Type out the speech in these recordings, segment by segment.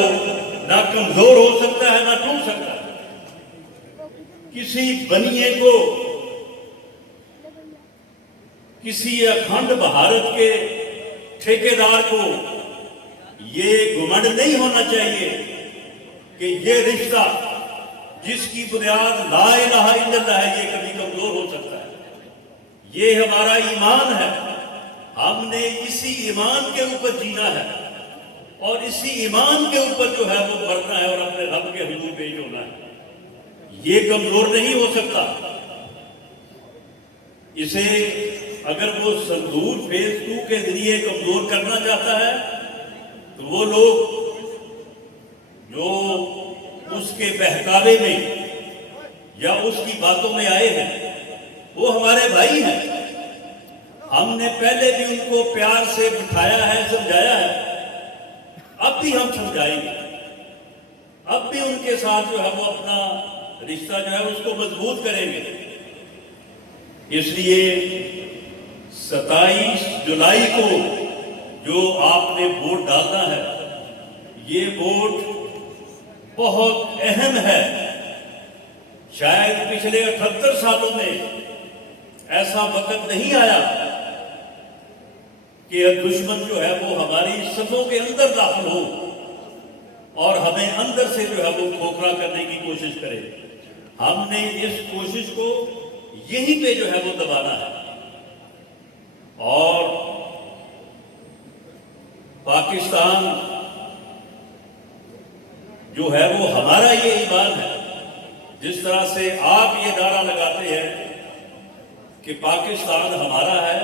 وہ نہ کمزور ہو سکتا ہے نہ ٹوٹ سکتا ہے۔ کسی بنیے کو، کسی اکھنڈ بھارت کے ٹھیکیدار کو یہ گھمنڈ نہیں ہونا چاہیے کہ یہ رشتہ جس کی بنیاد لا الہ الا اللہ ہے یہ کبھی کمزور ہو سکتا ہے۔ یہ ہمارا ایمان ہے، ہم نے اسی ایمان کے اوپر جینا ہے اور اسی ایمان کے اوپر جو ہے وہ بڑھنا ہے اور اپنے رب کے حضور پیش ہونا ہے۔ یہ کمزور نہیں ہو سکتا۔ اسے اگر وہ صندوق فیس 2 کے ذریعے کمزور کرنا چاہتا ہے تو وہ لوگ جو اس کے بہکاوے میں یا اس کی باتوں میں آئے ہیں وہ ہمارے بھائی ہیں۔ ہم نے پہلے بھی ان کو پیار سے بٹھایا ہے، سمجھایا ہے، اب بھی ہم سمجھائیں گے، اب بھی ان کے ساتھ جو ہے وہ اپنا رشتہ جو ہے اس کو مضبوط کریں گے۔ اس لیے 27 جولائی کو جو آپ نے ووٹ ڈالنا ہے یہ ووٹ بہت اہم ہے۔ شاید پچھلے 78 سالوں میں ایسا وقت نہیں آیا کہ دشمن جو ہے وہ ہماری صفوں کے اندر داخل ہو اور ہمیں اندر سے جو ہے وہ کھوکھلا کرنے کی کوشش کرے۔ ہم نے اس کوشش کو یہیں پہ جو ہے وہ دبانا ہے اور پاکستان جو ہے وہ ہمارا یہ ایمان ہے۔ جس طرح سے آپ یہ نعرہ لگاتے ہیں کہ پاکستان ہمارا ہے،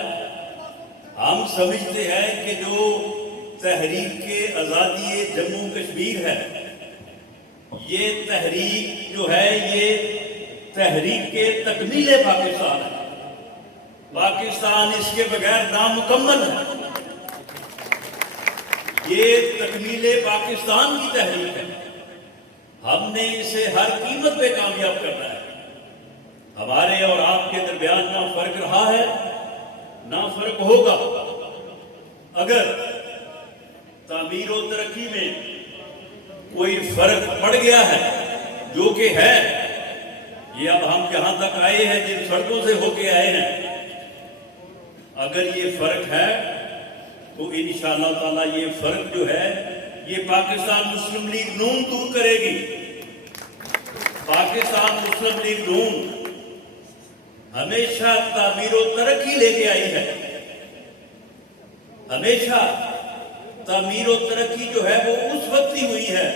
ہم سمجھتے ہیں کہ جو تحریک آزادی جموں کشمیر ہے یہ تحریک جو ہے یہ تحریک تکمیل پاکستان ہے۔ پاکستان اس کے بغیر نامکمل ہے۔ یہ تکمیل پاکستان کی تحریک ہے، ہم نے اسے ہر قیمت پہ کامیاب کرنا ہے۔ ہمارے اور آپ کے درمیان نہ فرق رہا ہے نہ فرق ہوگا۔ اگر تعمیر و ترقی میں کوئی فرق پڑ گیا ہے جو کہ ہے، یہ اب ہم جہاں تک آئے ہیں جن سڑکوں سے ہو کے آئے ہیں، اگر یہ فرق ہے تو انشاءاللہ تعالی یہ فرق جو ہے یہ پاکستان مسلم لیگ نون دور کرے گی۔ پاکستان مسلم لیگ نون ہمیشہ تعمیر و ترقی لے کے آئی ہے، ہمیشہ تعمیر و ترقی جو ہے وہ اس وقت ہی ہوئی ہے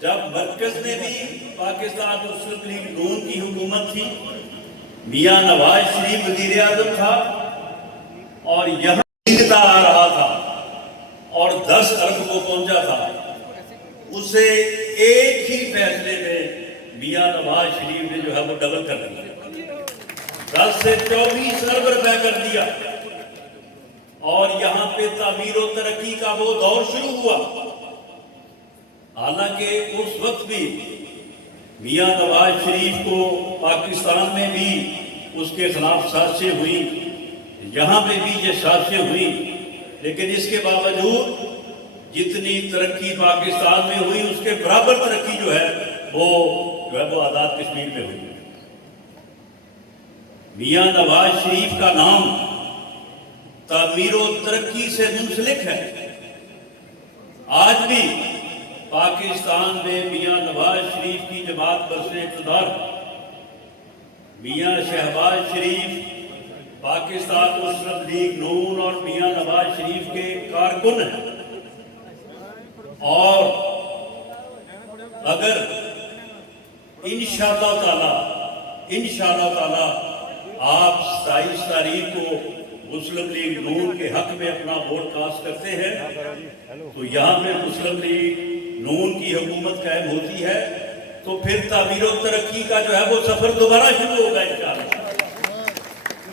جب مرکز میں بھی پاکستان مسلم لیگ نون کی حکومت تھی، میاں نواز شریف وزیر اعظم تھا اور یہاں آ رہا تھا اور 10 ارب کو پہنچا تھا۔ اسے ایک ہی فیصلے میں میاں نواز شریف نے جو ہے وہ ڈبل کر دیا، 10 سے 24 ارب روپے کر دیا اور یہاں پہ تعمیر و ترقی کا وہ دور شروع ہوا۔ حالانکہ اس وقت بھی میاں نواز شریف کو پاکستان میں بھی اس کے خلاف سازشیں ہوئی، یہاں پہ بھی یہ سازشیں ہوئی، لیکن اس کے باوجود جتنی ترقی پاکستان میں ہوئی اس کے برابر ترقی جو ہے وہ آزاد کشمیر میں ہوئی۔ میاں نواز شریف کا نام تعمیر و ترقی سے منسلک ہے۔ آج بھی پاکستان میں میاں نواز شریف کی جماعت برسر اقتدار، میاں شہباز شریف پاکستان مسلم لیگ نون اور میاں نواز شریف کے کارکن ہیں، اور اگر انشاءاللہ تعالی آپ 27 تاریخ کو مسلم لیگ نون کے حق میں اپنا ووٹ کاسٹ کرتے ہیں تو یہاں پہ مسلم لیگ نون کی حکومت قائم ہوتی ہے، تو پھر تعمیر و ترقی کا جو ہے وہ سفر دوبارہ شروع ہوگا انشاءاللہ۔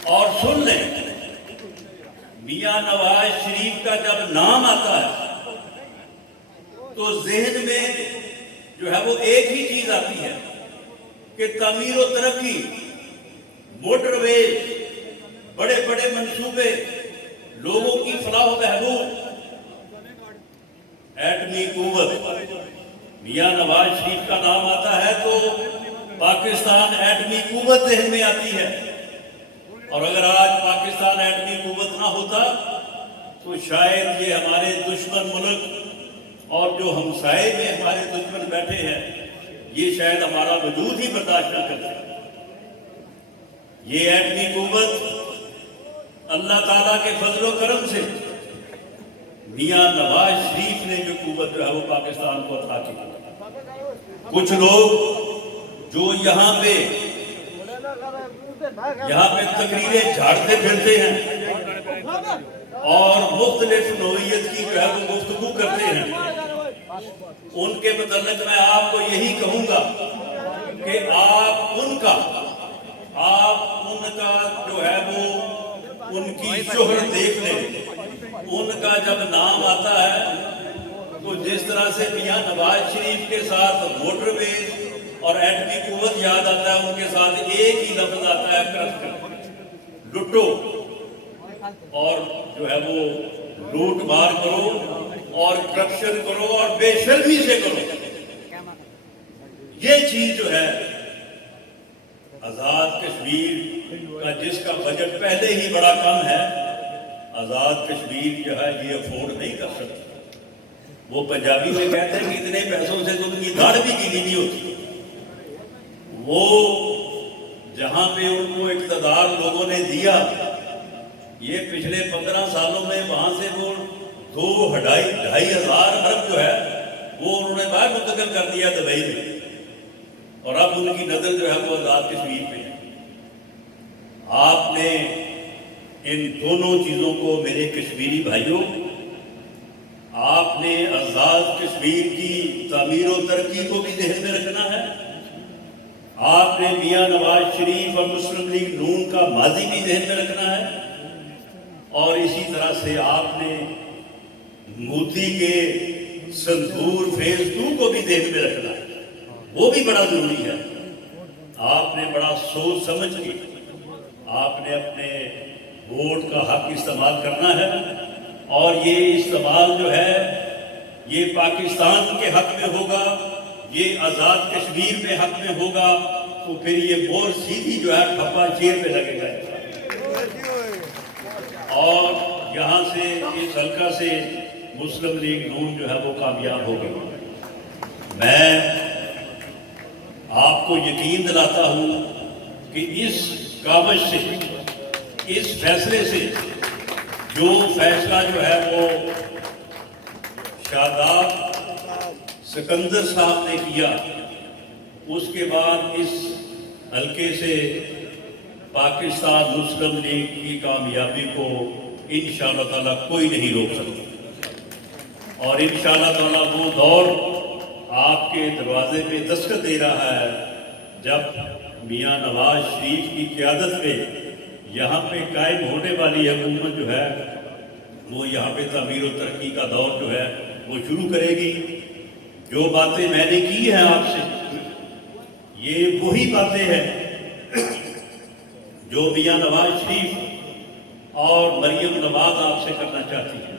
اور سن لیں، میاں نواز شریف کا جب نام آتا ہے تو ذہن میں جو ہے وہ ایک ہی چیز آتی ہے کہ تعمیر و ترقی، موٹر ویز، بڑے بڑے منصوبے، لوگوں کی فلاح و بہبود، एटमी कुव्वत, मियां नवाज शरीफ का नाम आता है तो पाकिस्तान एटमी कुव्वत ज़हन में आती है। और अगर आज पाकिस्तान एटमी कुव्वत ना होता तो शायद ये हमारे दुश्मन मुल्क और जो हमसाए में हमारे दुश्मन बैठे हैं, ये शायद हमारा वजूद ही बर्दाश्त न करते। ये एटमी कुव्वत अल्लाह ताला के फजलो करम से मियां नवाज शरीफ ने जो कुव्वत जो है वो पाकिस्तान को अता की। कुछ लोग जो यहाँ पे तकरीरें झाड़ते फिरते हैं और मुख्तलिफ नौइयत की जो है वो गुफ्तगू करते हैं, उनके मतलब मैं आपको यही कहूंगा कि आप उनका जो है वो उनकी शोहरत देख लें। उनका जब नाम आता है तो जिस तरह से मियां नवाज शरीफ के साथ मोटरवेज और एटमी कुव्वत याद आता है, उनके साथ एक ही लफ्ज आता है करप्शन, लुटो और जो है वो लूट मार करो और करप्शन करो और बेशर्मी से करो। ये चीज जो है आजाद कश्मीर का, जिसका बजट पहले ही बड़ा कम है, आजाद कश्मीर जो है ये अफोर्ड नहीं कर सकती। वो पंजाबी में कहते हैं कि इतने पैसों से तो उनकी दाढ़ भी गीली नहीं होती। वो जहां पे उनको इक़्तिदार लोगों ने दिया, ये पिछले 15 सालों में वहां से वो 2-2.5 हज़ार अरब जो है वो उन्होंने बाहर मुंतकिल कर दिया दुबई में, और अब उनकी नजर जो है वो आजाद कश्मीर पे है। आपने इन दोनों चीजों को, मेरे कश्मीरी भाइयों, आपने आजाद कश्मीर की तामीर और तरक्की को भी ज़हन में रखना है। आपने मियां नवाज शरीफ और मुस्लिम लीग नून का माजी भी ज़हन में रखना है, और इसी तरह से आपने मोदी के संदूर फेज 2 को भी ज़हन में रखना है, वो भी बड़ा जरूरी है। आपने बड़ा सोच समझ के आपने अपने वोट का हक इस्तेमाल करना है, और ये इस्तेमाल जो है ये पाकिस्तान के हक में होगा, ये आज़ाद कश्मीर में हक में होगा, तो फिर ये मोर सीधी जो है ठप्पा चेयर पे लगेगा। और यहाँ से इस हल्का से मुस्लिम लीग नून जो है वो कामयाब होगी। मैं आपको यकीन दिलाता हूँ कि इस काबज से, इस फैसले से, जो फैसला जो है वो शादाब सिकंदर साहब ने किया, उसके बाद इस हल्के से पाकिस्तान मुस्लिम लीग की कामयाबी को इंशाअल्लाह ताला कोई नहीं रोक सकता। और इंशाअल्लाह ताला वो दौर आपके दरवाजे पे दस्तक दे रहा है जब मियां नवाज शरीफ की क़यादत में यहाँ पे कायम होने वाली हुकूमत जो है वो यहाँ पे तामीर और तरक्की का दौर जो है वो शुरू करेगी। जो बातें मैंने की हैं आपसे, ये वही बातें हैं जो मियां नवाज शरीफ और मरियम नवाज आपसे करना चाहती हैं।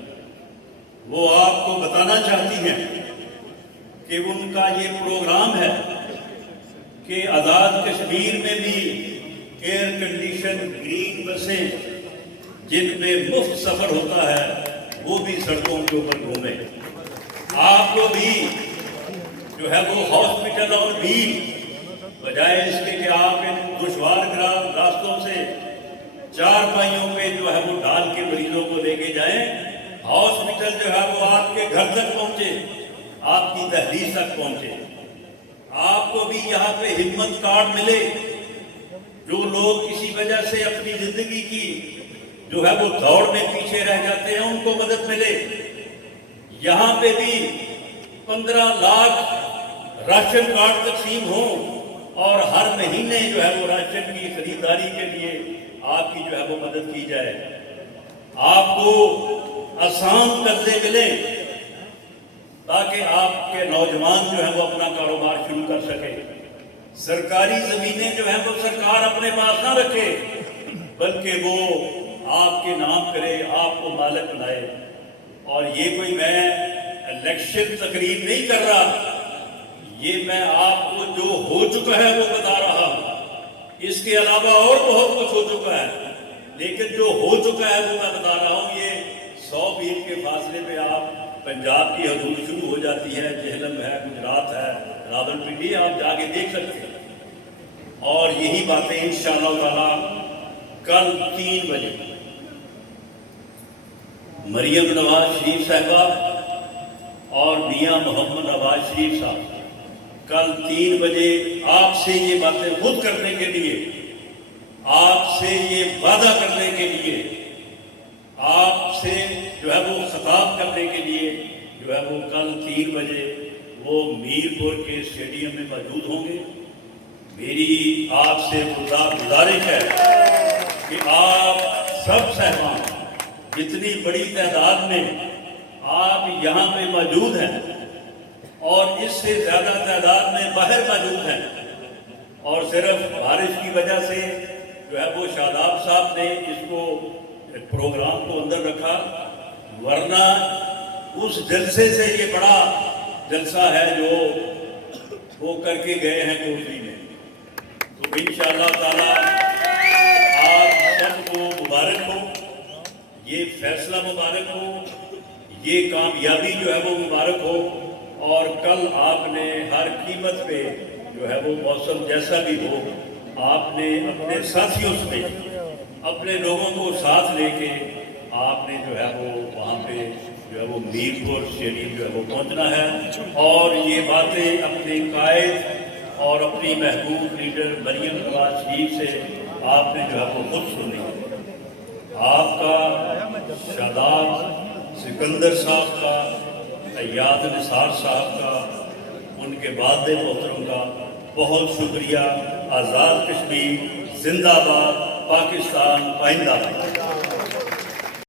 वो आपको बताना चाहती हैं कि उनका ये प्रोग्राम है कि आज़ाद कश्मीर में भी एयर कंडीशन ग्रीन बसें जिन पे मुफ्त सफर होता है वो भी सड़कों के ऊपर घूमे। आपको भी जो है वो हॉस्पिटल और व्हील, बजाय इसके कि आप इन दुश्वार रास्तों से चारपाइयों पे जो है वो डाल के मरीजों को लेके जाएं, हॉस्पिटल जो है वो आपके घर तक पहुंचे, आपकी दहलीज तक पहुंचे। आपको भी यहाँ पे हिम्मत कार्ड मिले। जो लोग किसी वजह से अपनी जिंदगी की जो है वो दौड़ में पीछे रह जाते हैं, उनको मदद मिले। यहाँ पे भी 15 लाख राशन कार्ड तकसीम हो और हर महीने जो है वो राशन की खरीदारी के लिए आपकी जो है वो मदद की जाए। आपको आसान कर्जे मिले ताकि आपके नौजवान जो है वो अपना कारोबार शुरू कर सके। सरकारी जमीनें जो है वो सरकार अपने पास ना रखे, बल्कि वो आपके नाम करे, आपको मालिक बनाए। और ये कोई मैं इलेक्शन तकरीर नहीं कर रहा, ये मैं आपको जो हो चुका है वो बता रहा हूँ। इसके अलावा और बहुत कुछ हो चुका है, लेकिन जो हो चुका है वो मैं बता रहा हूँ। ये 100 मील के फासले पे आप पंजाब की हदूद शुरू हो जाती है, जेहलम है, गुजरात है, रावलपिंडी, आप जाके देख सकते हैं। और यही बातें इंशाअल्लाह ताला कल 3 बजे मरियम नवाज शरीफ साहबा और मियां मोहम्मद नवाज शरीफ साहब कल 3 बजे आपसे ये बातें खुद करने के लिए, आपसे ये वादा करने के लिए, आपसे जो है वो खिताब करने के लिए जो है वो कल 3 बजे वो मीरपुर के स्टेडियम में मौजूद होंगे। मेरी आपसे गुजारिश है कि आप सब साहिबान जितनी बड़ी तादाद में आप यहाँ पे मौजूद हैं और इससे ज़्यादा तादाद में बाहर मौजूद हैं, और सिर्फ बारिश की वजह से जो है वो शादाब साहब ने इसको प्रोग्राम को अंदर रखा, वरना उस जलसे से ये बड़ा जलसा है जो वो करके गए हैं कोसी में। तो इंशाअल्लाह ताला आप सबको मुबारक हो, ये फैसला मुबारक हो, ये कामयाबी जो है वो मुबारक हो। और कल आपने हर कीमत पे जो है वो मौसम जैसा भी हो, आपने अपने साथियों से, अपने लोगों को साथ लेके आपने जो है वो वहाँ पे जो है वो मीरपुर स्टेडियम जो है वो पहुँचना है। और ये बातें अपने कायद और अपनी महबूब लीडर मरियम नवाज शरीफ से आपने जो है वो खुद सुनी। आपका, शादाब सिकंदर साहब का, अय्याद निसार साहब का, उनके वालिद मोहतरम का बहुत शुक्रिया। आज़ाद कश्मीर जिंदाबाद, पाकिस्तान पाइंदाबाद।